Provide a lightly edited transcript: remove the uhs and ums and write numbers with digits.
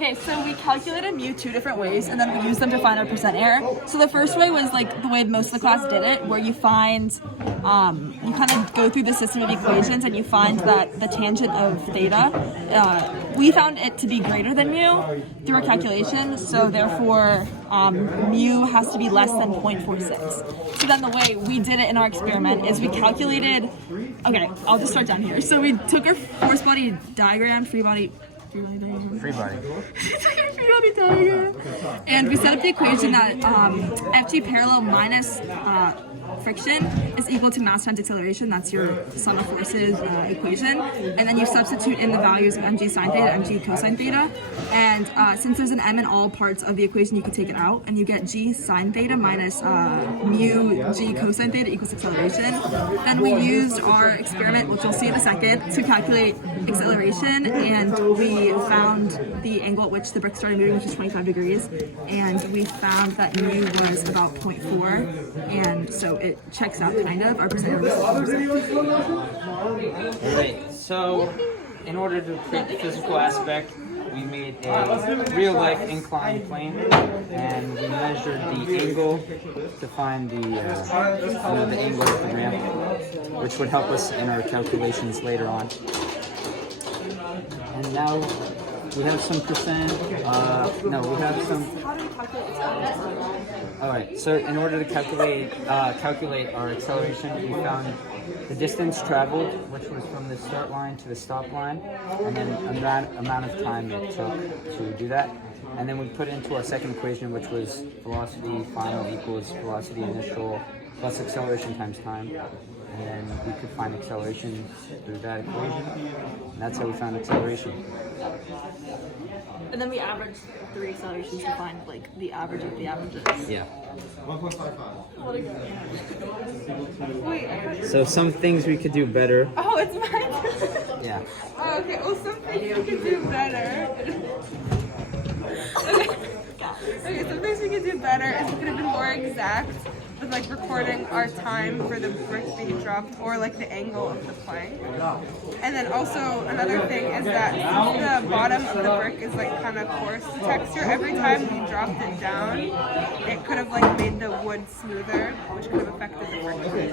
Okay, so we calculated mu two different ways, and then we used them to find our percent error. So the first way was like the way most of the class did it, where you find, you kind of go through the system of equations, and you find that the tangent of theta, we found it to be greater than mu through a calculation. So therefore, mu has to be less than 0.46. So then the way we did it in our experiment is we calculated. Okay, I'll just start down here. So we took our force body diagram, free body diagram. Free body. Free body diagram. And we set up the equation that Ft parallel minus friction is equal to mass times acceleration. That's your sum of forces equation. And then you substitute in the values of mg sine theta, mg cosine theta. And since there's an m in all parts of the equation, you can take it out, and you get g sine theta minus mu g cosine theta equals acceleration. Then we used our experiment, which you'll see in a second, to calculate acceleration, and we found the angle at which the brick started moving, which is 25 degrees, and we found that mu was about 0.4, and so it checks out kind of. Our percent was 6%. Right, so in order to create the physical aspect, we made a real-life inclined plane, and we measured the angle to find the angle of the ramp, which would help us in our calculations later on. And now we have some percent. We have some. How do we calculate acceleration? All right. So in order to calculate our acceleration, we found the distance traveled, which was from the start line to the stop line, and then amount of time it took to do that. And then we put it into our second equation, which was velocity final equals velocity initial plus acceleration times time. And then we could find acceleration through that equation. And that's how we found acceleration. And then we averaged 3 accelerations to find like the average of the averages. Yeah. 1.55. Wait. So some things we could do better. Oh, it's mine. Yeah. Oh, okay. Well, some things we could do better. Okay, some things we could do better is we could have been more exact with like recording our time for the brick being dropped, or like the angle of the plank. And then also another thing is that since the bottom of the brick is like kind of coarse, the texture, every time we dropped it down, it could have like made the wood smoother, which could have affected the friction.